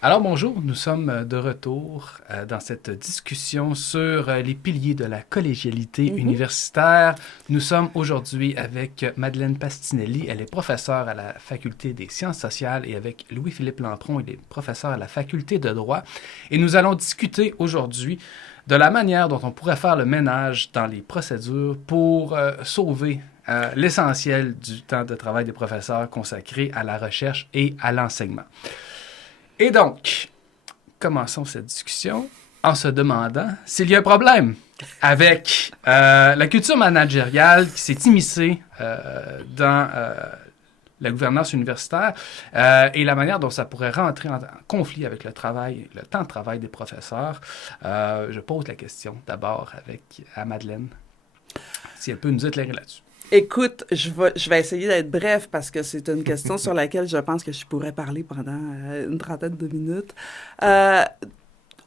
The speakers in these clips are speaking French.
Alors bonjour, nous sommes de retour dans cette discussion sur les piliers de la collégialité Mhm. universitaire. Nous sommes aujourd'hui avec Madeleine Pastinelli, elle est professeure à la Faculté des sciences sociales, et avec Louis-Philippe Lampron, il est professeur à la Faculté de droit. Et nous allons discuter aujourd'hui de la manière dont on pourrait faire le ménage dans les procédures pour sauver l'essentiel du temps de travail des professeurs consacré à la recherche et à l'enseignement. Et donc, commençons cette discussion en se demandant s'il y a un problème avec la culture managériale qui s'est immiscée dans la gouvernance universitaire et la manière dont ça pourrait rentrer en conflit avec le travail, le temps de travail des professeurs. Je pose la question d'abord à Madeleine, si elle peut nous éclairer là-dessus. Écoute, je vais essayer d'être bref parce que c'est une question sur laquelle je pense que je pourrais parler pendant une trentaine de minutes. Euh,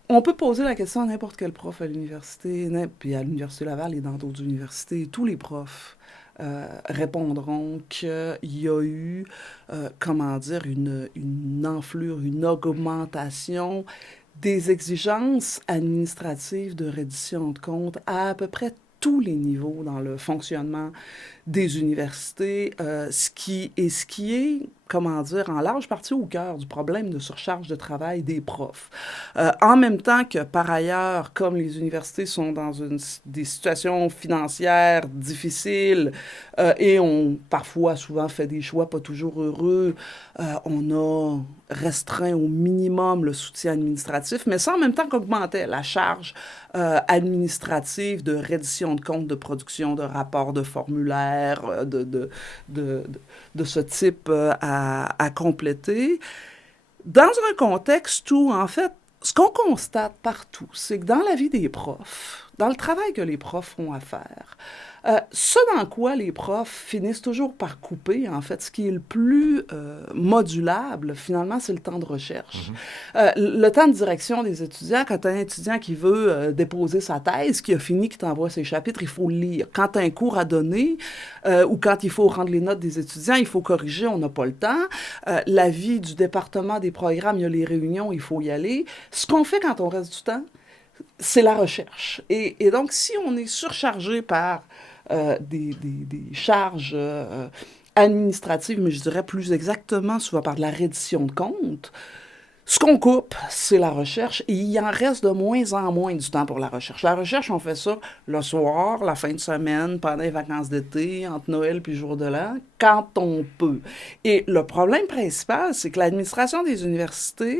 on peut poser la question à n'importe quel prof à l'université, puis à l'Université Laval et dans d'autres universités. Tous les profs répondront qu'il y a eu, comment dire, une enflure, une augmentation des exigences administratives de reddition de comptes à peu près tous les niveaux dans le fonctionnement des universités, ce qui est, comment dire, en large partie au cœur du problème de surcharge de travail des profs. En même temps que, par ailleurs, comme les universités sont dans des situations financières difficiles et ont parfois, souvent fait des choix pas toujours heureux, on a restreint au minimum le soutien administratif, mais ça en même temps qu'augmentait la charge administrative de reddition de comptes, de production de rapports, de formulaires, de, de ce type à compléter. Dans un contexte où, en fait, ce qu'on constate partout, c'est que dans la vie des profs, dans le travail que les profs ont à faire, ce dans quoi les profs finissent toujours par couper, en fait, ce qui est le plus modulable, finalement, c'est le temps de recherche. Mhm. Le temps de direction des étudiants, quand tu as un étudiant qui veut déposer sa thèse, qui a fini, qui t'envoie ses chapitres, il faut le lire. Quand tu as un cours à donner ou quand il faut rendre les notes des étudiants, il faut corriger, on n'a pas le temps. La vie du département des programmes, il y a les réunions, il faut y aller. Ce qu'on fait quand on reste du temps, c'est la recherche. Et donc, si on est surchargé par des charges administratives, mais je dirais plus exactement, souvent par de la reddition de comptes, ce qu'on coupe, c'est la recherche et il en reste de moins en moins du temps pour la recherche. La recherche, on fait ça le soir, la fin de semaine, pendant les vacances d'été, entre Noël puis jour de l'an, quand on peut. Et le problème principal, c'est que l'administration des universités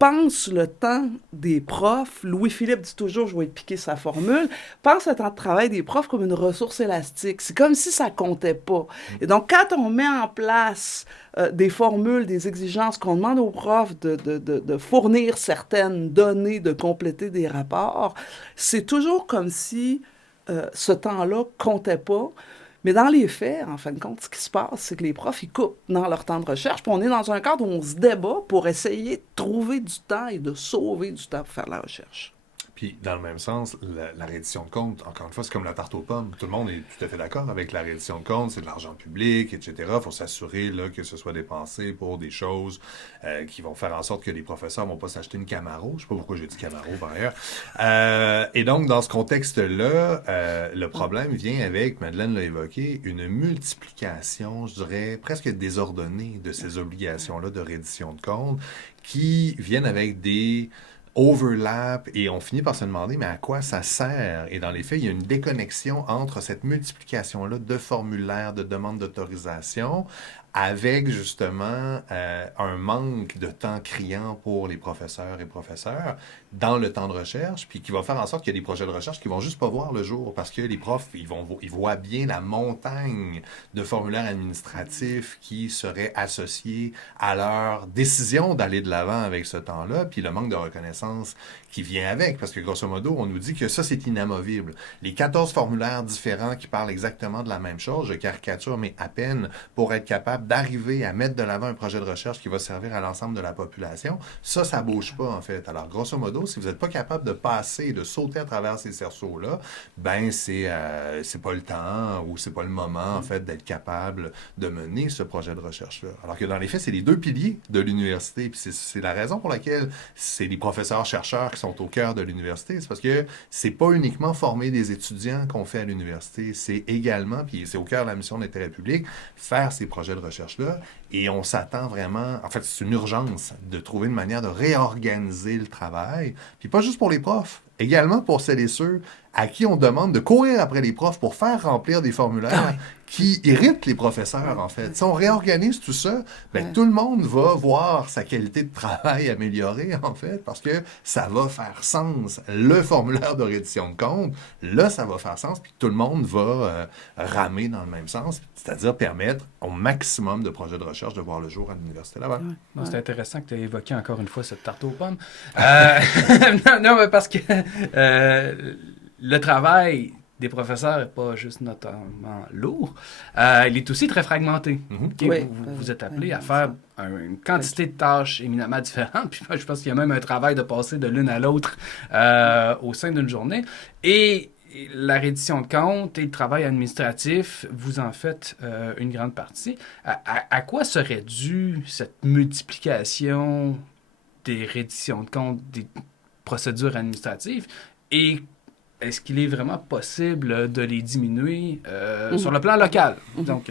pense le temps des profs, Louis-Philippe dit toujours, je vais te piquer sa formule, pense le temps de travail des profs comme une ressource élastique. C'est comme si ça comptait pas. Et donc, quand on met en place des formules, des exigences qu'on demande aux profs de fournir certaines données, de compléter des rapports, c'est toujours comme si ce temps-là comptait pas. Mais dans les faits, en fin de compte, ce qui se passe, c'est que les profs, ils coupent dans leur temps de recherche, puis on est dans un cadre où on se débat pour essayer de trouver du temps et de sauver du temps pour faire la recherche. Puis, dans le même sens, la reddition de compte, encore une fois, c'est comme la tarte aux pommes. Tout le monde est tout à fait d'accord avec la reddition de compte, c'est de l'argent public, etc. Il faut s'assurer là, que ce soit dépensé pour des choses qui vont faire en sorte que les professeurs ne vont pas s'acheter une Camaro. Je ne sais pas pourquoi j'ai dit Camaro, par ailleurs. Et donc, dans ce contexte-là, le problème vient avec, Madeleine l'a évoqué, une multiplication, je dirais, presque désordonnée de ces obligations-là de reddition de compte qui viennent avec des overlap et on finit par se demander mais à quoi ça sert? Et dans les faits, il y a une déconnexion entre cette multiplication-là de formulaires, de demandes d'autorisation avec justement un manque de temps criant pour les professeurs et professeurs dans le temps de recherche, puis qui va faire en sorte qu'il y a des projets de recherche qui vont juste pas voir le jour parce que les profs, ils voient bien la montagne de formulaires administratifs qui seraient associés à leur décision d'aller de l'avant avec ce temps-là, puis le manque de reconnaissance qui vient avec, parce que grosso modo, on nous dit que ça, c'est inamovible. Les 14 formulaires différents qui parlent exactement de la même chose, je caricature, mais à peine pour être capable capable d'arriver à mettre de l'avant un projet de recherche qui va servir à l'ensemble de la population, ça bouge pas, en fait. Alors, grosso modo, si vous n'êtes pas capable de passer, de sauter à travers ces cerceaux-là, ben, c'est pas le temps ou c'est pas le moment, en fait, d'être capable de mener ce projet de recherche-là. Alors que dans les faits, c'est les deux piliers de l'université. Puis c'est la raison pour laquelle c'est les professeurs-chercheurs qui sont au cœur de l'université. C'est parce que c'est pas uniquement former des étudiants qu'on fait à l'université, c'est également, puis c'est au cœur de la mission d'intérêt public, faire ces projets de recherche-là. Et on s'attend vraiment, en fait, c'est une urgence de trouver une manière de réorganiser le travail. Puis pas juste pour les profs, également pour celles et ceux à qui on demande de courir après les profs pour faire remplir des formulaires qui irritent les professeurs, en fait. Si on réorganise tout ça, ben, tout le monde va voir sa qualité de travail améliorée, en fait, parce que ça va faire sens. Le formulaire de reddition de compte, là, ça va faire sens, puis tout le monde va ramer dans le même sens, c'est-à-dire permettre au maximum de projets de recherche de voir le jour à l'Université Laval. C'est intéressant que tu aies évoqué encore une fois cette tarte aux pommes. Non, mais parce que le travail des professeurs n'est pas juste notamment lourd, il est aussi très fragmenté. Okay? Vous êtes appelés à faire une quantité de tâches éminemment différentes. Puis je pense qu'il y a même un travail de passer de l'une à l'autre au sein d'une journée. Et la reddition de comptes et le travail administratif, vous en faites une grande partie. À quoi serait due cette multiplication des redditions de comptes, des procédures administratives, et est-ce qu'il est vraiment possible de les diminuer sur le plan local? Donc,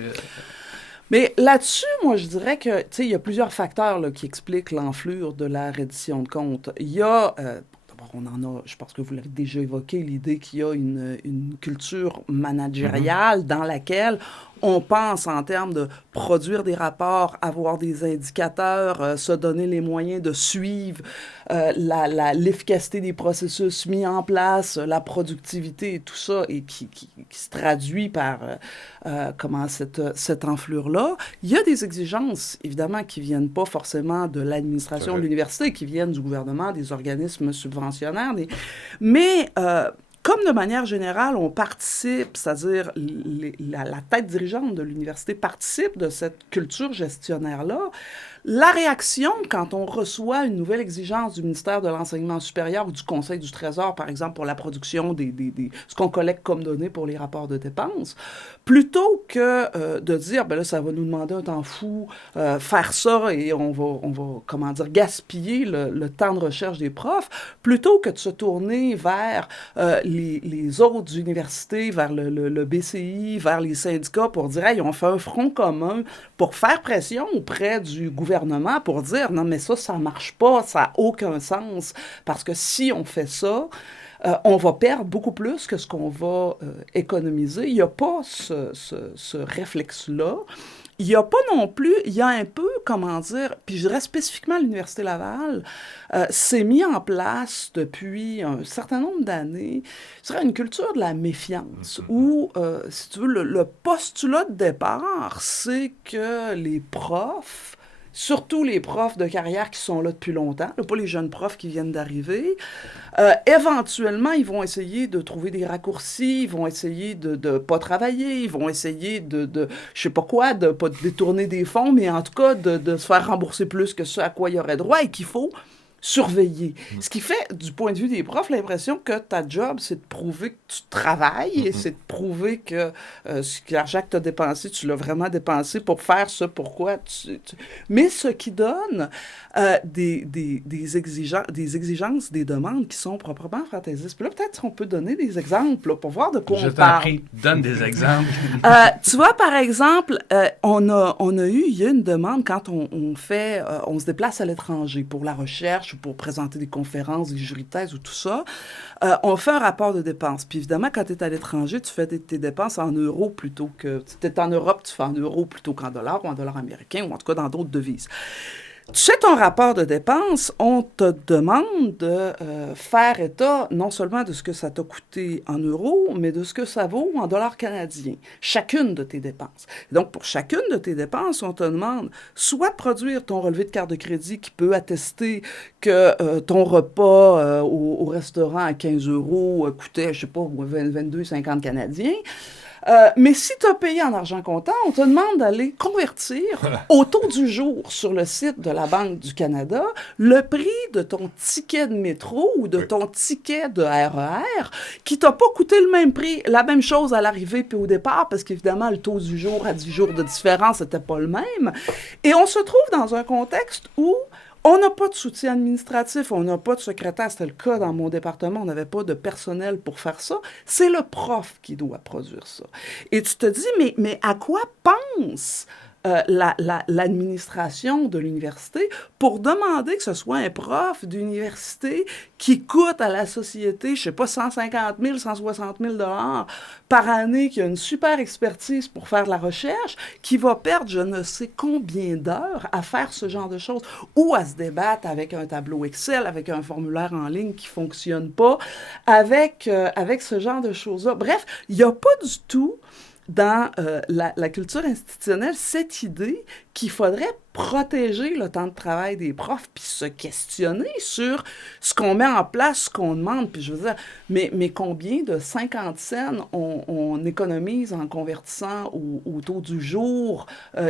mais là-dessus, moi, je dirais que, tu sais, il y a plusieurs facteurs là, qui expliquent l'enflure de la reddition de comptes. Il y a, d'abord, on en a, je pense que vous l'avez déjà évoqué, l'idée qu'il y a une culture managériale dans laquelle on pense en termes de produire des rapports, avoir des indicateurs, se donner les moyens de suivre l'efficacité des processus mis en place, la productivité et tout ça, et qui se traduit par cette enflure-là. Il y a des exigences, évidemment, qui viennent pas forcément de l'administration de l'université, qui viennent du gouvernement, des organismes subventionnaires, mais comme de manière générale, on participe, c'est-à-dire la tête dirigeante de l'université participe de cette culture gestionnaire-là. La réaction, quand on reçoit une nouvelle exigence du ministère de l'Enseignement supérieur ou du Conseil du Trésor, par exemple, pour la production ce qu'on collecte comme données pour les rapports de dépenses, plutôt que de dire, ben là, ça va nous demander un temps fou, faire ça et on va, comment dire, gaspiller le temps de recherche des profs, plutôt que de se tourner vers les autres universités, vers le BCI, vers les syndicats pour dire, hey, on fait un front commun pour faire pression auprès du gouvernement pour dire, non, mais ça marche pas, ça n'a aucun sens, parce que si on fait ça, on va perdre beaucoup plus que ce qu'on va économiser. Il n'y a pas ce réflexe-là. Il n'y a pas non plus, il y a un peu, comment dire, puis je dirais spécifiquement à l'Université Laval, c'est mis en place depuis un certain nombre d'années, je dirais une culture de la méfiance, où, si tu veux, le postulat de départ, c'est que les profs, surtout les profs de carrière qui sont là depuis longtemps, pas les jeunes profs qui viennent d'arriver, éventuellement, ils vont essayer de trouver des raccourcis, ils vont essayer de pas travailler, ils vont essayer de je sais pas quoi, de pas détourner des fonds, mais en tout cas de se faire rembourser plus que ce à quoi il aurait droit et qu'il faut surveiller. Ce qui fait, du point de vue des profs, l'impression que ta job, c'est de prouver que tu travailles et c'est de prouver que l'argent que tu as dépensé, tu l'as vraiment dépensé pour faire ce pourquoi Mais ce qui donne des exigences, des demandes qui sont proprement fantaisistes. Puis là, peut-être qu'on peut donner des exemples là, pour voir de quoi on parle. Je t'en prie, donne des exemples. Tu vois, par exemple, on a eu, il y a une demande quand on se déplace à l'étranger pour la recherche ou pour présenter des conférences, des jurys de thèse ou tout ça, on fait un rapport de dépenses. Puis évidemment, quand tu es à l'étranger, tu fais tes dépenses en euros plutôt que... Si tu es en Europe, tu fais en euros plutôt qu'en dollars ou en dollars américains ou en tout cas dans d'autres devises. Tu fais ton rapport de dépenses, on te demande de faire état non seulement de ce que ça t'a coûté en euros, mais de ce que ça vaut en dollars canadiens, chacune de tes dépenses. Et donc, pour chacune de tes dépenses, on te demande soit de produire ton relevé de carte de crédit qui peut attester que ton repas au restaurant à 15 € coûtait, je sais pas, 22,50 canadiens, Mais si tu as payé en argent comptant, on te demande d'aller convertir au taux du jour sur le site de la Banque du Canada le prix de ton ticket de métro ou de ton ticket de RER qui t'a pas coûté le même prix, la même chose à l'arrivée puis au départ, parce qu'évidemment, le taux du jour à 10 jours de différence n'était pas le même. Et on se trouve dans un contexte où on n'a pas de soutien administratif, on n'a pas de secrétaire. C'était le cas dans mon département, on n'avait pas de personnel pour faire ça. C'est le prof qui doit produire ça. Et tu te dis, mais à quoi pense l'administration de l'université pour demander que ce soit un prof d'université qui coûte à la société, je sais pas, 150 000, 160 000 $ par année, qui a une super expertise pour faire de la recherche, qui va perdre je ne sais combien d'heures à faire ce genre de choses, ou à se débattre avec un tableau Excel, avec un formulaire en ligne qui fonctionne pas, avec ce genre de choses-là. Bref, il n'y a pas du tout dans la culture institutionnelle cette idée qu'il faudrait protéger le temps de travail des profs puis se questionner sur ce qu'on met en place, ce qu'on demande. Puis je veux dire, mais combien de 50 cents on économise en convertissant au taux du jour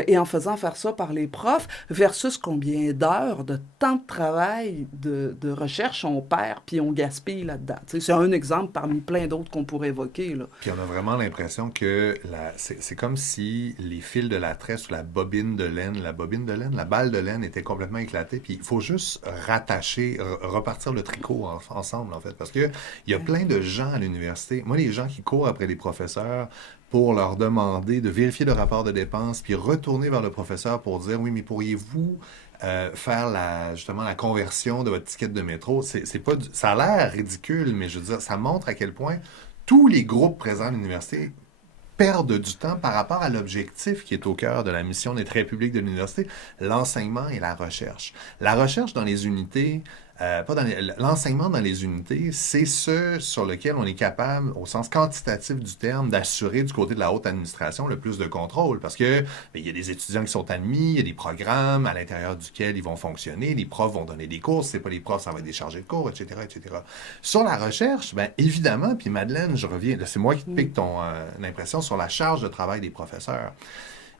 et en faisant faire ça par les profs versus combien d'heures de temps de travail de recherche on perd puis on gaspille là-dedans. Tu sais, c'est un exemple parmi plein d'autres qu'on pourrait évoquer, là. Puis on a vraiment l'impression que c'est comme si les fils de la tresse ou la bobine de laine, la balle de laine était complètement éclatée. Puis il faut juste rattacher, repartir le tricot ensemble, en fait. Parce que il y a plein de gens à l'université. Moi, les gens qui courent après les professeurs pour leur demander de vérifier le rapport de dépenses, puis retourner vers le professeur pour dire, oui, mais pourriez-vous faire justement la conversion de votre ticket de métro? C'est pas ça a l'air ridicule, mais je veux dire, ça montre à quel point tous les groupes présents à l'université perdent du temps par rapport à l'objectif qui est au cœur de la mission des traits publics de l'université, l'enseignement et la recherche. La recherche dans les unités, l'enseignement dans les unités, c'est ce sur lequel on est capable, au sens quantitatif du terme, d'assurer du côté de la haute administration le plus de contrôle. Parce que il y a des étudiants qui sont admis, il y a des programmes à l'intérieur duquel ils vont fonctionner, les profs vont donner des cours, si c'est pas les profs, ça va être des chargés de cours, etc., etc. Sur la recherche, bien évidemment, puis Madeleine, je reviens, là, c'est moi qui te pique ton impression sur la charge de travail des professeurs.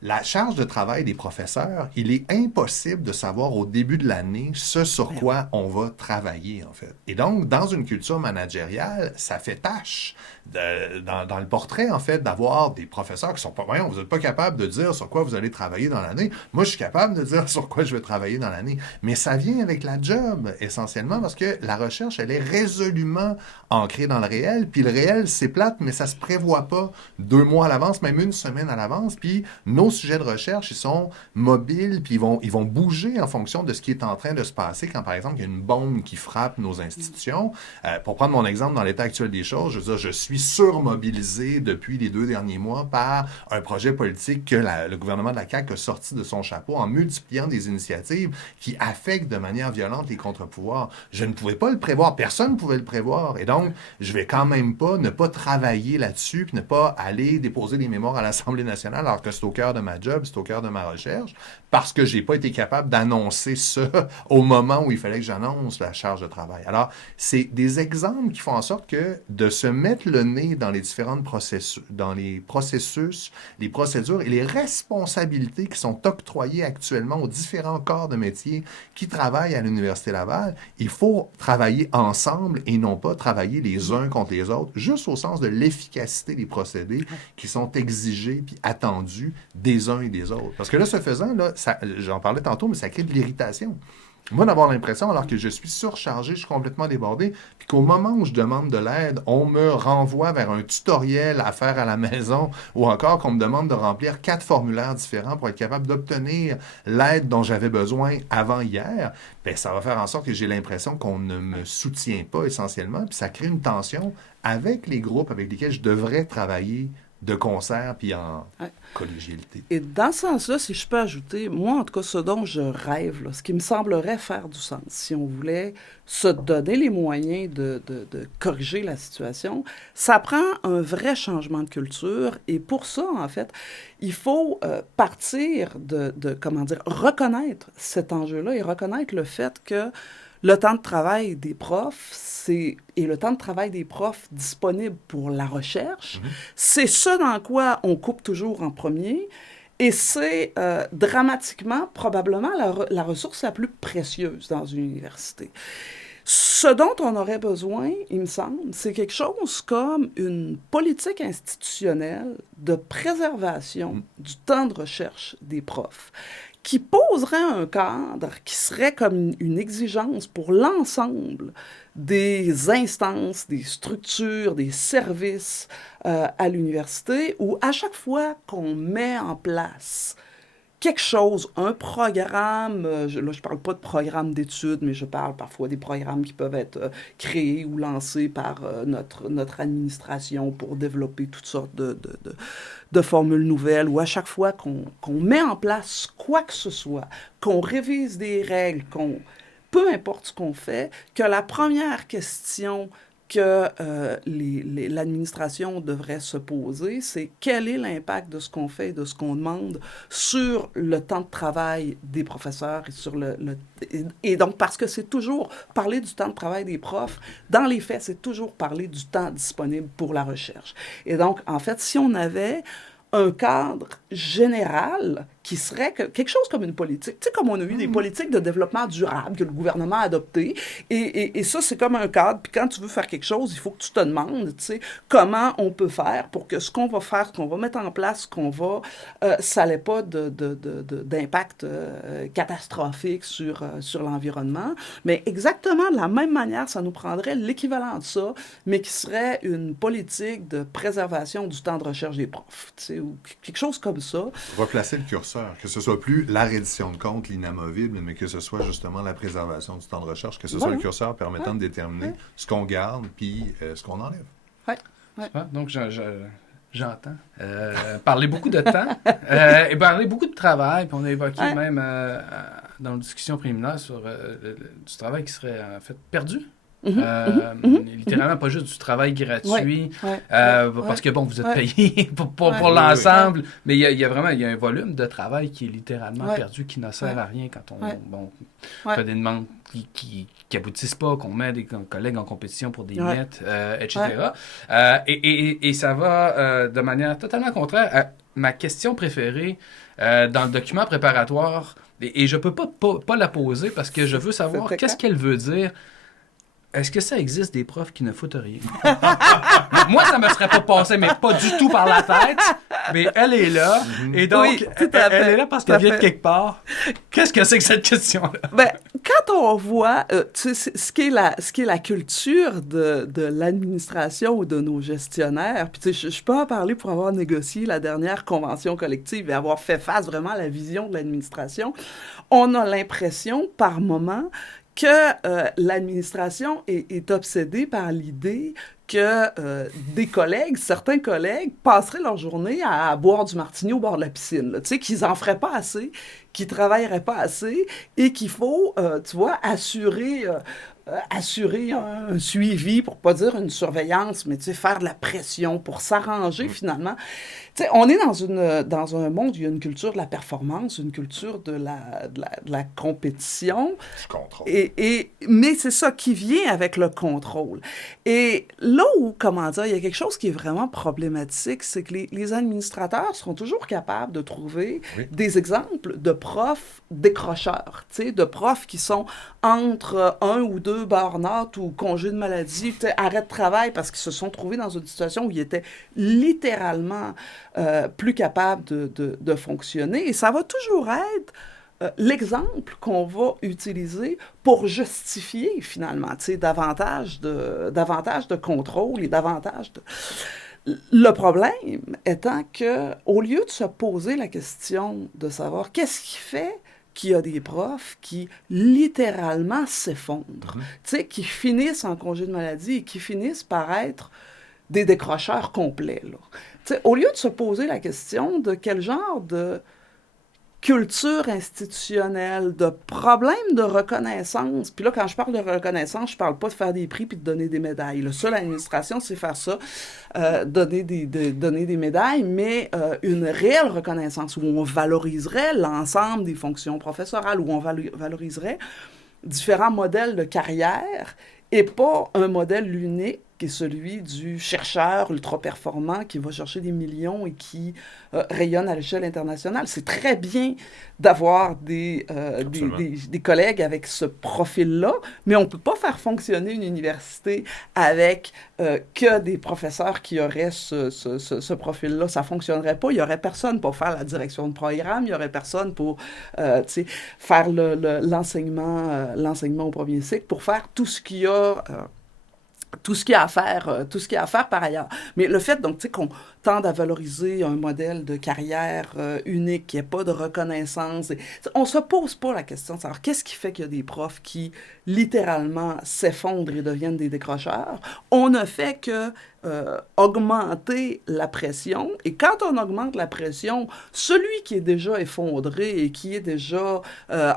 La charge de travail des professeurs, il est impossible de savoir au début de l'année ce sur quoi on va travailler, en fait. Et donc, dans une culture managériale, ça fait tâche dans le portrait, en fait, d'avoir des professeurs qui sont pas... Voyons, vous n'êtes pas capable de dire sur quoi vous allez travailler dans l'année. Moi, je suis capable de dire sur quoi je vais travailler dans l'année. Mais ça vient avec la job, essentiellement, parce que la recherche, elle est résolument ancrée dans le réel. Puis le réel, c'est plate, mais ça se prévoit pas 2 mois à l'avance, même 1 semaine à l'avance. Puis nos sujets de recherche, ils sont mobiles, puis ils vont bouger en fonction de ce qui est en train de se passer quand, par exemple, il y a une bombe qui frappe nos institutions. Pour prendre mon exemple, dans l'état actuel des choses, je veux dire, je suis surmobilisé depuis les 2 derniers mois par un projet politique que le gouvernement de la CAQ a sorti de son chapeau en multipliant des initiatives qui affectent de manière violente les contre-pouvoirs. Je ne pouvais pas le prévoir. Personne ne pouvait le prévoir. Et donc, je vais quand même ne pas travailler là-dessus, puis ne pas aller déposer des mémoires à l'Assemblée nationale alors que c'est au cœur de ma job, c'est au cœur de ma recherche, parce que j'ai pas été capable d'annoncer ça au moment où il fallait que j'annonce la charge de travail. Alors, c'est des exemples qui font en sorte que de se mettre le nez dans les différentes processus, les procédures et les responsabilités qui sont octroyées actuellement aux différents corps de métier qui travaillent à l'Université Laval, il faut travailler ensemble et non pas travailler les uns contre les autres, juste au sens de l'efficacité des procédés qui sont exigés puis attendus des uns et des autres. Parce que là, ce faisant, là, j'en parlais tantôt, mais ça crée de l'irritation. Moi, d'avoir l'impression, alors que je suis surchargé, je suis complètement débordé, puis qu'au moment où je demande de l'aide, on me renvoie vers un tutoriel à faire à la maison, ou encore qu'on me demande de remplir 4 formulaires différents pour être capable d'obtenir l'aide dont j'avais besoin avant hier, bien, ça va faire en sorte que j'ai l'impression qu'on ne me soutient pas essentiellement, puis ça crée une tension avec les groupes avec lesquels je devrais travailler de concert puis en collégialité. Et dans ce sens-là, si je peux ajouter, moi, en tout cas, ce dont je rêve, là, ce qui me semblerait faire du sens, si on voulait se donner les moyens de corriger la situation, ça prend un vrai changement de culture. Et pour ça, en fait, il faut partir comment dire, reconnaître cet enjeu-là et reconnaître le fait que le temps de travail des profs, et le temps de travail des profs disponible pour la recherche, c'est ce dans quoi on coupe toujours en premier, et c'est dramatiquement, probablement, la ressource la plus précieuse dans une université. Ce dont on aurait besoin, il me semble, c'est quelque chose comme une politique institutionnelle de préservation du temps de recherche des profs, qui poserait un cadre qui serait comme une exigence pour l'ensemble des instances, des structures, des services à l'université, où à chaque fois qu'on met en place quelque chose, un programme, là je parle pas de programme d'études, mais je parle parfois des programmes qui peuvent être créés ou lancés par notre administration pour développer toutes sortes de formules nouvelles, ou à chaque fois qu'on met en place quoi que ce soit, qu'on révise des règles, peu importe ce qu'on fait, que la première question que l'administration devrait se poser, c'est quel est l'impact de ce qu'on fait et de ce qu'on demande sur le temps de travail des professeurs et donc parce que c'est toujours parler du temps de travail des profs, dans les faits, c'est toujours parler du temps disponible pour la recherche. Et donc, en fait, si on avait un cadre général qui serait quelque chose comme une politique. Tu sais, comme on a eu des politiques de développement durable que le gouvernement a adoptées. Et ça, c'est comme un cadre. Puis quand tu veux faire quelque chose, il faut que tu te demandes, tu sais, comment on peut faire pour que ce qu'on va faire, ce qu'on va mettre en place, ça n'ait pas d'impact catastrophique sur l'environnement. Mais exactement de la même manière, ça nous prendrait l'équivalent de ça, mais qui serait une politique de préservation du temps de recherche des profs, tu sais, ou quelque chose comme ça. Replacer le curseur, que ce soit plus la reddition de comptes, l'inamovible, mais que ce soit justement la préservation du temps de recherche, que ce soit le curseur permettant de déterminer ce qu'on garde puis ce qu'on enlève. Oui. Donc, j'entends parler beaucoup de temps et parler beaucoup de travail. Puis on a évoqué même dans nos discussions préliminaires sur du travail qui serait en fait perdu. Littéralement, pas juste du travail gratuit, parce que, bon, vous êtes payé pour l'ensemble, mais il y a vraiment un volume de travail qui est littéralement perdu, qui ne sert à rien quand on fait des demandes qui aboutissent pas, qu'on met des collègues en compétition pour des miettes, etc. Et ça va de manière totalement contraire à ma question préférée dans le document préparatoire, et je peux pas la poser parce que je veux savoir qu'est-ce qu'elle veut dire. Est-ce que ça existe des profs qui ne foutent rien? Moi, ça me serait pas passé, mais pas du tout par la tête. Mais elle est là. Et donc, elle est là parce qu'elle vient de quelque part. Qu'est-ce que c'est que cette question-là? Ben, quand on voit tu sais, ce qui est la culture de l'administration ou de nos gestionnaires, puis tu sais, je peux en parler pour avoir négocié la dernière convention collective et avoir fait face vraiment à la vision de l'administration, on a l'impression, par moment, que l'administration est obsédée par l'idée que certains collègues passeraient leur journée à boire du martini au bord de la piscine, là, tu sais, qu'ils en feraient pas assez, qu'ils travailleraient pas assez et qu'il faut, tu vois, assurer un suivi, pour pas dire une surveillance, mais tu sais, faire de la pression pour s'arranger finalement. Tu sais, on est dans un monde où il y a une culture de la performance, une culture de la compétition. Du contrôle. Mais c'est ça qui vient avec le contrôle. Et là où, comment dire, il y a quelque chose qui est vraiment problématique, c'est que les administrateurs seront toujours capables de trouver des exemples de profs décrocheurs, tu sais, de profs qui sont entre un ou deux burn-out ou congé de maladie, arrêt de travail parce qu'ils se sont trouvés dans une situation où ils étaient littéralement plus capables de fonctionner. Et ça va toujours être l'exemple qu'on va utiliser pour justifier finalement, tu sais, davantage de contrôle et davantage de... Le problème étant que, au lieu de se poser la question de savoir qu'est-ce qui fait qu'il y a des profs qui littéralement s'effondrent, tu sais, qui finissent en congé de maladie et qui finissent par être des décrocheurs complets, là. Tu sais, au lieu de se poser la question de quel genre de culture institutionnelle, de problème de reconnaissance. Puis là, quand je parle de reconnaissance, je parle pas de faire des prix puis de donner des médailles. Le seul l'administration, c'est faire ça, donner des médailles, mais une réelle reconnaissance où on valoriserait l'ensemble des fonctions professorales, où on valoriserait différents modèles de carrière et pas un modèle unique qui est celui du chercheur ultra-performant qui va chercher des millions et qui rayonne à l'échelle internationale. C'est très bien d'avoir des collègues avec ce profil-là, mais on ne peut pas faire fonctionner une université avec que des professeurs qui auraient ce profil-là. Ça ne fonctionnerait pas. Il n'y aurait personne pour faire la direction de programme, il n'y aurait personne pour faire l'enseignement au premier cycle, pour faire tout ce qu'il y a... tout ce qu'il y a à faire par ailleurs. Mais le fait, donc, tu sais, qu'on tende à valoriser un modèle de carrière unique, qu'il n'y ait pas de reconnaissance, on ne se pose pas la question de savoir qu'est-ce qui fait qu'il y a des profs qui, littéralement, s'effondrent et deviennent des décrocheurs. On ne fait que augmenter la pression. Et quand on augmente la pression, celui qui est déjà effondré et qui est déjà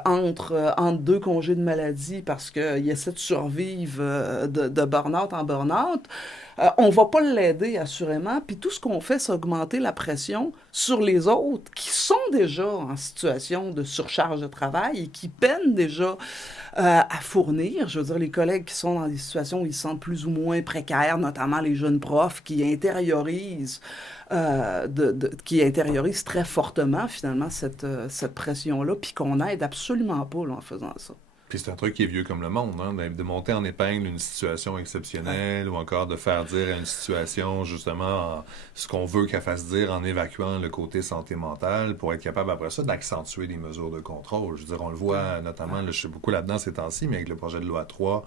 entre deux congés de maladie parce qu'il essaie de survivre de burn-out en burn-out, on ne va pas l'aider, assurément. Puis tout ce qu'on fait, c'est augmenter la pression sur les autres qui sont déjà en situation de surcharge de travail et qui peinent déjà à fournir. Je veux dire, les collègues qui sont dans des situations où ils se sentent plus ou moins précaires, notamment les jeunes profs qui intériorisent très fortement, finalement, cette pression-là, puis qu'on n'aide absolument pas là, en faisant ça. Puis c'est un truc qui est vieux comme le monde, hein, de monter en épingle une situation exceptionnelle ou encore de faire dire à une situation, justement, ce qu'on veut qu'elle fasse dire en évacuant le côté santé mentale pour être capable, après ça, d'accentuer les mesures de contrôle. Je veux dire, on le voit notamment, là, je suis beaucoup là-dedans ces temps-ci, mais avec le projet de loi 3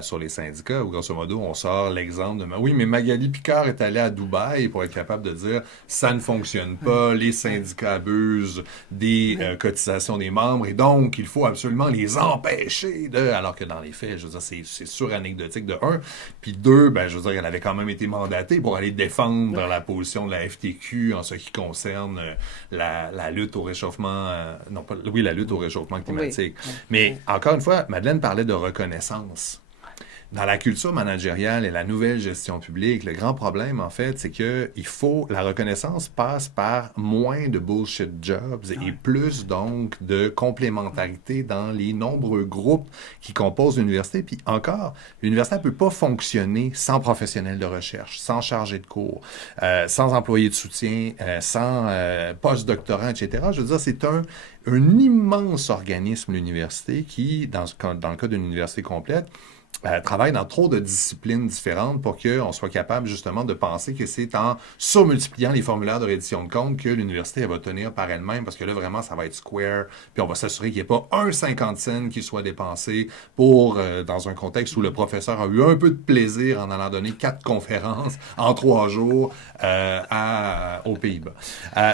sur les syndicats, où grosso modo, on sort l'exemple de oui, mais Magali Picard est allée à Dubaï pour être capable de dire ça ne fonctionne pas, les syndicats abusent des cotisations des membres et donc il faut absolument les empêcher alors que dans les faits, je veux dire, c'est suranecdotique de un, puis deux, ben, je veux dire, elle avait quand même été mandatée pour aller défendre la position de la FTQ en ce qui concerne la lutte au réchauffement, la lutte au réchauffement climatique. Oui. Mais encore une fois, Madeleine parlait de reconnaissance. Dans la culture managériale et la nouvelle gestion publique, le grand problème, en fait, c'est que la reconnaissance passe par moins de bullshit jobs et plus, donc, de complémentarité dans les nombreux groupes qui composent l'université. Puis encore, l'université ne peut pas fonctionner sans professionnels de recherche, sans chargé de cours, sans employés de soutien, sans post-doctorants, etc. Je veux dire, c'est un immense organisme, l'université, qui, dans le cas d'une université complète, travaille dans trop de disciplines différentes pour qu'on soit capable justement de penser que c'est en surmultipliant les formulaires de reddition de compte que l'université elle va tenir par elle-même parce que là vraiment ça va être square puis on va s'assurer qu'il n'y ait pas un 50 cents qui soit dépensé pour dans un contexte où le professeur a eu un peu de plaisir en allant donner 4 conférences en 3 jours aux Pays-Bas.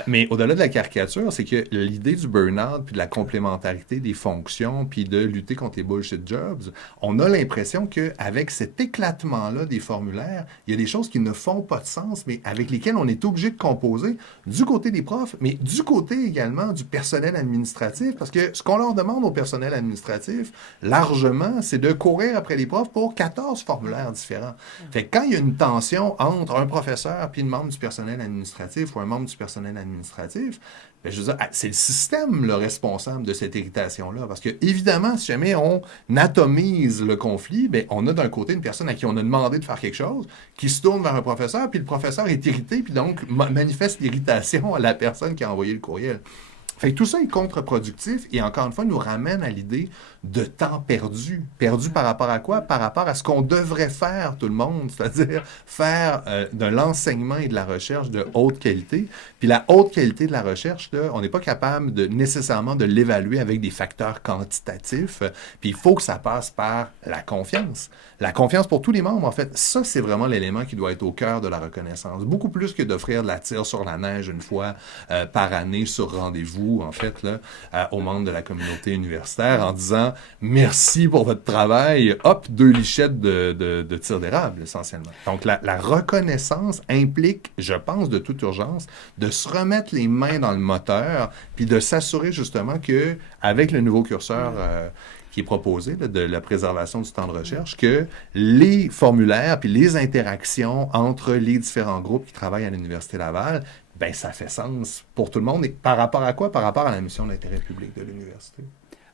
Mais au-delà de la caricature, c'est que l'idée du burn-out puis de la complémentarité des fonctions puis de lutter contre les bullshit jobs, on a l'impression qu'avec cet éclatement-là des formulaires, il y a des choses qui ne font pas de sens, mais avec lesquelles on est obligé de composer du côté des profs, mais du côté également du personnel administratif, parce que ce qu'on leur demande au personnel administratif, largement, c'est de courir après les profs pour 14 formulaires différents. Fait que quand il y a une tension entre un professeur puis une membre du personnel administratif ou un membre du personnel administratif, bien, je veux dire, c'est le système le responsable de cette irritation-là. Parce que, évidemment, si jamais on atomise le conflit, bien, on a d'un côté une personne à qui on a demandé de faire quelque chose, qui se tourne vers un professeur, puis le professeur est irrité, puis donc manifeste l'irritation à la personne qui a envoyé le courriel. Fait que tout ça est contre-productif et encore une fois nous ramène à l'idée de temps perdu. Perdu par rapport à quoi? Par rapport à ce qu'on devrait faire tout le monde, c'est-à-dire faire de l'enseignement et de la recherche de haute qualité. Puis la haute qualité de la recherche, là, on n'est pas capable nécessairement de l'évaluer avec des facteurs quantitatifs. Puis il faut que ça passe par la confiance. La confiance pour tous les membres, en fait, ça, c'est vraiment l'élément qui doit être au cœur de la reconnaissance. Beaucoup plus que d'offrir de la tire sur la neige une fois par année sur rendez-vous, en fait, là, aux membres de la communauté universitaire en disant « Merci pour votre travail. » Hop, 2 lichettes de tir d'érable, essentiellement. Donc, la reconnaissance implique, je pense, de toute urgence, de se remettre les mains dans le moteur puis de s'assurer, justement, qu'avec le nouveau curseur qui est proposé, là, de la préservation du temps de recherche, que les formulaires puis les interactions entre les différents groupes qui travaillent à l'Université Laval, ben ça fait sens pour tout le monde. Et par rapport à quoi? Par rapport à la mission d'intérêt public de l'université.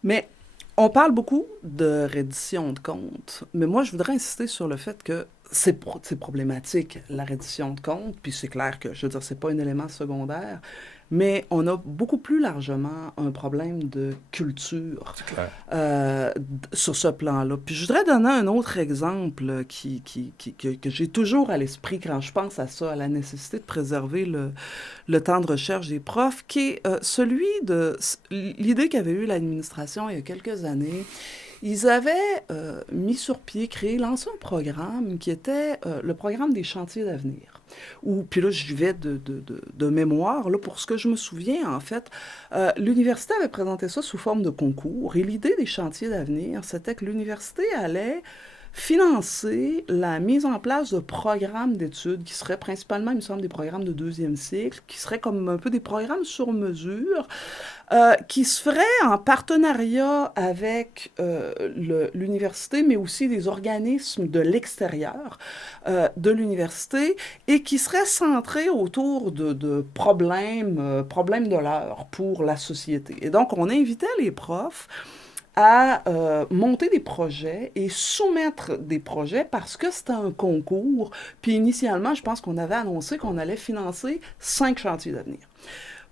Mais On parle beaucoup de reddition de comptes, mais moi, je voudrais insister sur le fait que c'est problématique, la reddition de comptes, puis c'est clair que, je veux dire, c'est pas un élément secondaire, mais on a beaucoup plus largement un problème de culture C'est clair. sur ce plan-là. Puis je voudrais donner un autre exemple que j'ai toujours à l'esprit quand je pense à ça, à la nécessité de préserver le temps de recherche des profs, qui est celui de l'idée qu'avait eue l'administration il y a quelques années. Ils avaient mis sur pied, lancé un programme qui était le programme des chantiers d'avenir. Puis là, je vais de mémoire. Là, pour ce que je me souviens, en fait, l'université avait présenté ça sous forme de concours. Et l'idée des chantiers d'avenir, c'était que l'université allait financer la mise en place de programmes d'études qui seraient principalement, il me semble, des programmes de deuxième cycle, qui seraient comme un peu des programmes sur mesure, qui se feraient en partenariat avec l'université, mais aussi des organismes de l'extérieur de l'université, et qui seraient centrés autour de problèmes de l'heure pour la société. Et donc, on invitait les profs à monter des projets et soumettre des projets parce que c'était un concours. Puis initialement, je pense qu'on avait annoncé qu'on allait financer 5 chantiers d'avenir.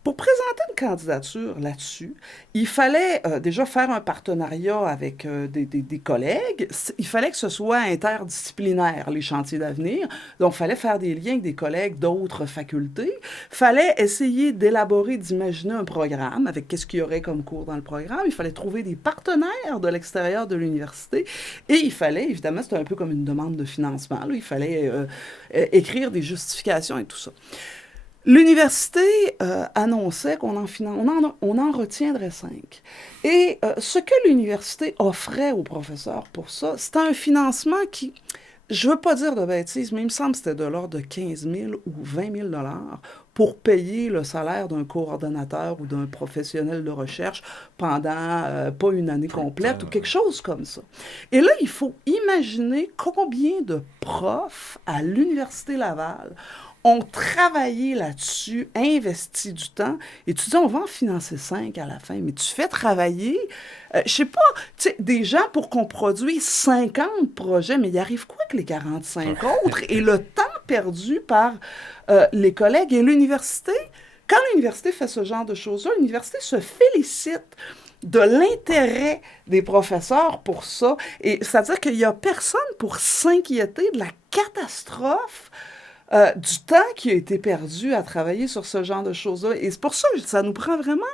Pour présenter une candidature là-dessus, il fallait déjà faire un partenariat avec des collègues. Il fallait que ce soit interdisciplinaire, les chantiers d'avenir. Donc, il fallait faire des liens avec des collègues d'autres facultés. Il fallait essayer d'élaborer, d'imaginer un programme avec qu'est-ce qu'il y aurait comme cours dans le programme. Il fallait trouver des partenaires de l'extérieur de l'université. Et il fallait, évidemment, c'était un peu comme une demande de financement, là. Il fallait écrire des justifications et tout ça. L'université annonçait qu'on en retiendrait 5. Et ce que l'université offrait aux professeurs pour ça, c'était un financement qui, je ne veux pas dire de bêtises, mais il me semble que c'était de l'ordre de 15 000 ou 20 000 $ pour payer le salaire d'un coordonnateur ou d'un professionnel de recherche pendant pas une année complète ou quelque chose comme ça. Et là, il faut imaginer combien de profs à l'Université Laval ont travaillé là-dessus, investi du temps, et tu dis, on va en financer 5 à la fin, mais tu fais travailler, je sais pas, tu sais, des gens pour qu'on produise 50 projets, mais il arrive quoi que les 45 autres? Et le temps perdu par les collègues et l'université, quand l'université fait ce genre de choses-là, l'université se félicite de l'intérêt des professeurs pour ça, et c'est-à-dire qu'il n'y a personne pour s'inquiéter de la catastrophe du temps qui a été perdu à travailler sur ce genre de choses-là. Et c'est pour ça que ça nous prend vraiment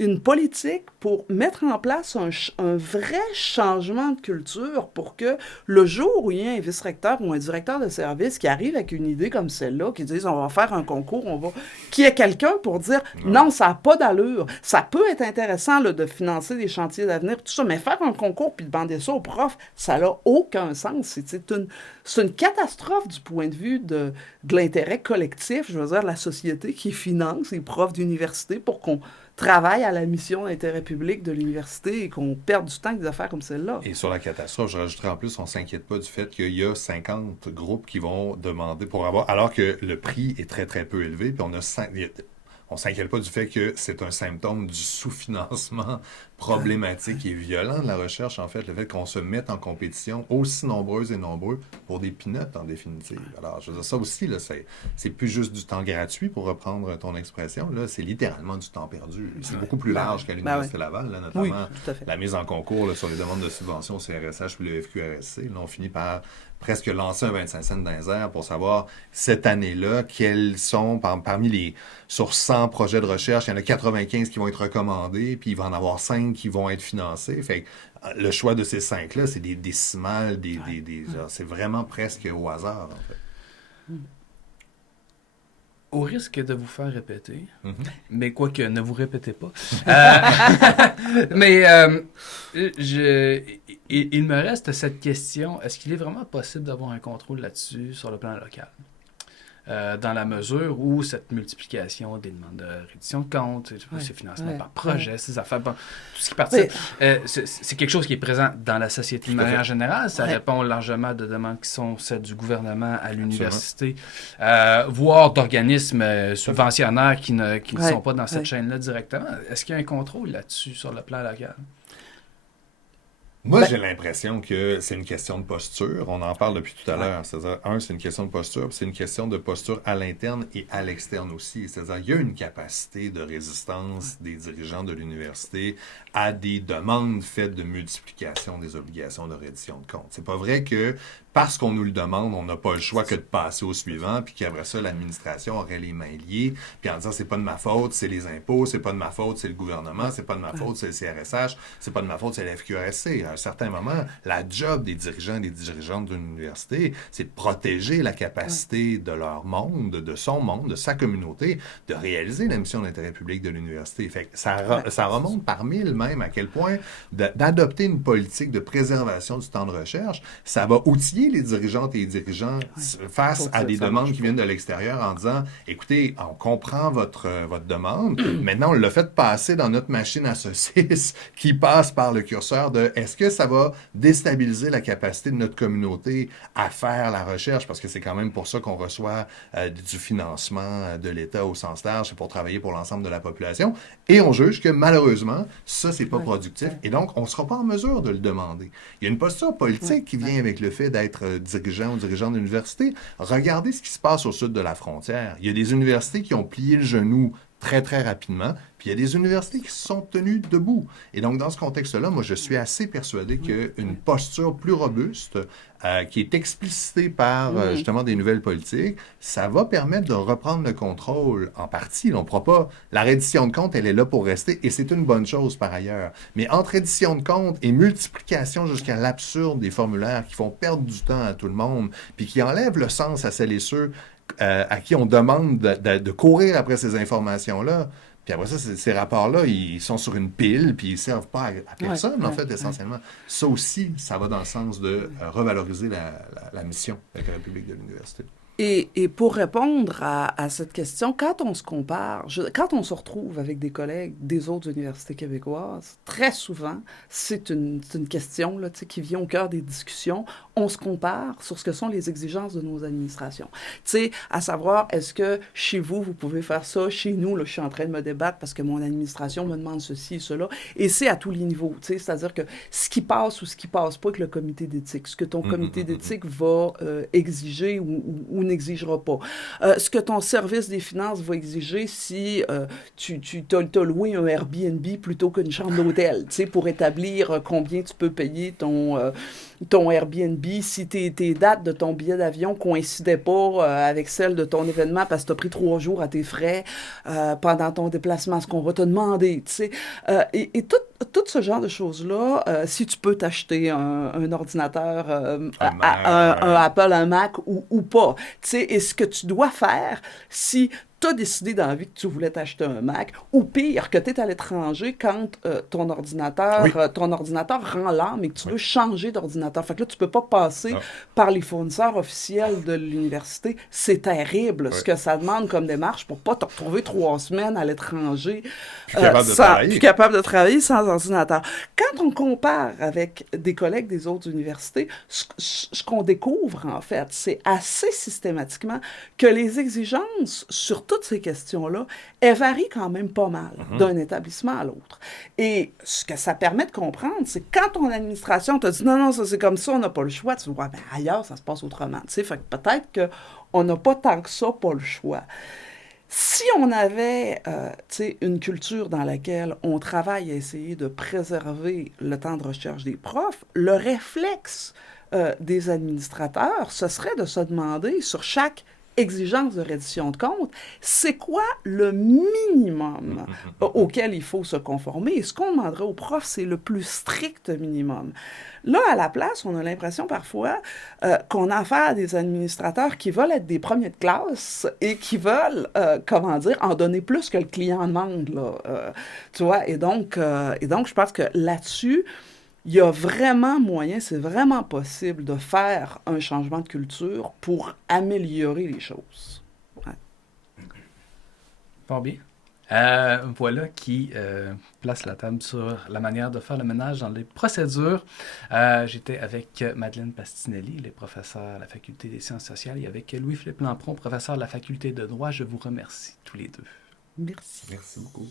une politique pour mettre en place un vrai changement de culture pour que le jour où il y a un vice-recteur ou un directeur de service qui arrive avec une idée comme celle-là, qui disent on va faire un concours, qu'il y ait quelqu'un pour dire non, ça n'a pas d'allure. Ça peut être intéressant là, de financer des chantiers d'avenir, tout ça, mais faire un concours puis demander ça aux profs, ça n'a aucun sens. C'est une catastrophe du point de vue de l'intérêt collectif, je veux dire, la société qui finance les profs d'université pour qu'on travaille à la mission d'intérêt public de l'université et qu'on perde du temps avec des affaires comme celle-là. Et sur la catastrophe, je rajouterais en plus, on ne s'inquiète pas du fait qu'il y a 50 groupes qui vont demander pour avoir, alors que le prix est très, très peu élevé, puis on ne s'inquiète pas du fait que c'est un symptôme du sous-financement problématique et violent de la recherche, en fait, le fait qu'on se mette en compétition aussi nombreuses et nombreux pour des peanuts, en définitive. Alors, je veux dire, ça aussi, là, c'est plus juste du temps gratuit, pour reprendre ton expression, là, c'est littéralement du temps perdu. C'est beaucoup plus large qu'à l'Université Laval, là, notamment la mise en concours là, sur les demandes de subventions au CRSH puis le FQRSC. Là, on finit par presque lancer un 25 cents dans les airs pour savoir, cette année-là, quels sont, sur 100 projets de recherche, il y en a 95 qui vont être recommandés, puis il va en avoir 5 qui vont être financés. Fait que le choix de ces 5-là, c'est des décimales, c'est vraiment presque au hasard, en fait. Au risque de vous faire répéter, mais quoique, ne vous répétez pas. Mais il me reste cette question. Est-ce qu'il est vraiment possible d'avoir un contrôle là-dessus sur le plan local? Dans la mesure où cette multiplication des demandes de reddition de compte, ces financements par projet, ces affaires, tout ce qui participe, c'est quelque chose qui est présent dans la société de manière générale. Ça répond largement à des demandes qui sont celles du gouvernement à l'université, voire d'organismes subventionnaires qui ne sont pas dans cette chaîne-là directement. Est-ce qu'il y a un contrôle là-dessus sur le plan local? Moi, j'ai l'impression que c'est une question de posture. On en parle depuis tout à l'heure. C'est-à-dire, c'est une question de posture, puis c'est une question de posture à l'interne et à l'externe aussi. C'est-à-dire, il y a une capacité de résistance des dirigeants de l'université à des demandes faites de multiplication des obligations de reddition de comptes. C'est pas vrai que parce qu'on nous le demande, on n'a pas le choix que de passer au suivant, puis qu'après ça, l'administration aurait les mains liées, puis en disant c'est pas de ma faute, c'est les impôts, c'est pas de ma faute, c'est le gouvernement, c'est pas de ma faute, c'est le CRSH, c'est pas de ma faute, c'est la FQRSC. À un certain moment, la job des dirigeants et des dirigeantes d'une université, c'est de protéger la capacité de leur monde, de son monde, de sa communauté, de réaliser la mission d'intérêt public de l'université. Fait que ça remonte par mille même à quel point d'adopter une politique de préservation du temps de recherche, ça va outiller les dirigeantes et les dirigeants face à des demandes qui viennent de l'extérieur en disant, écoutez, on comprend votre demande, maintenant on l'a fait passer dans notre machine à saucisses qui passe par le curseur de est-ce que ça va déstabiliser la capacité de notre communauté à faire la recherche, parce que c'est quand même pour ça qu'on reçoit du financement de l'État au sens large, c'est pour travailler pour l'ensemble de la population, et on juge que malheureusement, ça c'est pas productif, et donc on ne sera pas en mesure de le demander. Il y a une posture politique qui vient avec le fait d'être dirigeant ou dirigeant d'université. Regardez ce qui se passe au sud de la frontière. Il y a des universités qui ont plié le genou très, très rapidement, puis il y a des universités qui se sont tenues debout. Et donc, dans ce contexte-là, moi, je suis assez persuadé qu'une posture plus robuste, qui est explicitée par, justement, des nouvelles politiques, ça va permettre de reprendre le contrôle en partie. On ne pourra pas... La reddition de comptes, elle est là pour rester, et c'est une bonne chose par ailleurs. Mais entre reddition de comptes et multiplication jusqu'à l'absurde des formulaires qui font perdre du temps à tout le monde, puis qui enlèvent le sens à celles et ceux à qui on demande de courir après ces informations-là. Puis après ça, ces rapports-là, ils sont sur une pile, puis ils ne servent pas à personne, en fait, essentiellement. Ça aussi, ça va dans le sens de revaloriser la mission de la République de l'université. Et pour répondre à cette question, quand on se compare, quand on se retrouve avec des collègues des autres universités québécoises, très souvent, c'est une question là, qui vient au cœur des discussions. On se compare sur ce que sont les exigences de nos administrations. À savoir, est-ce que chez vous, vous pouvez faire ça? Chez nous, là, je suis en train de me débattre parce que mon administration me demande ceci et cela. Et c'est à tous les niveaux. C'est-à-dire que ce qui passe ou ce qui passe pas avec le comité d'éthique, ce que ton comité d'éthique va exiger ou n'exigera pas. Ce que ton service des finances va exiger si tu as loué un Airbnb plutôt qu'une chambre d'hôtel, pour établir combien tu peux payer ton Airbnb, si tes dates de ton billet d'avion coïncidaient pas avec celles de ton événement parce que tu as pris 3 jours à tes frais pendant ton déplacement, ce qu'on va te demander, et tout ce genre de choses-là, si tu peux t'acheter un ordinateur, un Apple, un Mac ou pas, et ce que tu dois faire si tu as décidé dans la vie que tu voulais t'acheter un Mac, ou pire, que tu es à l'étranger quand ton ordinateur rend l'âme et que tu veux changer d'ordinateur. Fait que là, tu peux pas passer par les fournisseurs officiels de l'université. C'est terrible ce que ça demande comme démarche pour pas te retrouver 3 semaines à l'étranger plus capable de travailler sans ordinateur. Quand on compare avec des collègues des autres universités, ce qu'on découvre, en fait, c'est assez systématiquement que les exigences sur toutes ces questions-là, elles varient quand même pas mal d'un établissement à l'autre. Et ce que ça permet de comprendre, c'est quand ton administration te dit « Non, ça c'est comme ça, on n'a pas le choix », tu dis « Ouais, ben ailleurs, ça se passe autrement. » Fait que peut-être qu'on n'a pas tant que ça pas le choix. Si on avait une culture dans laquelle on travaille à essayer de préserver le temps de recherche des profs, le réflexe des administrateurs, ce serait de se demander sur chaque exigence de reddition de compte, c'est quoi le minimum auquel il faut se conformer? Et ce qu'on demanderait aux profs, c'est le plus strict minimum. Là, à la place, on a l'impression parfois qu'on a affaire à des administrateurs qui veulent être des premiers de classe et qui veulent, en donner plus que le client demande, là. Tu vois, et donc, je pense que là-dessus, il y a vraiment moyen, c'est vraiment possible de faire un changement de culture pour améliorer les choses. Ouais. Fort bien. Voilà qui place la table sur la manière de faire le ménage dans les procédures. J'étais avec Madeleine Pastinelli, les professeurs à la Faculté des sciences sociales, et avec Louis-Philippe Lampron, professeur à la Faculté de droit. Je vous remercie tous les deux. Merci. Merci beaucoup.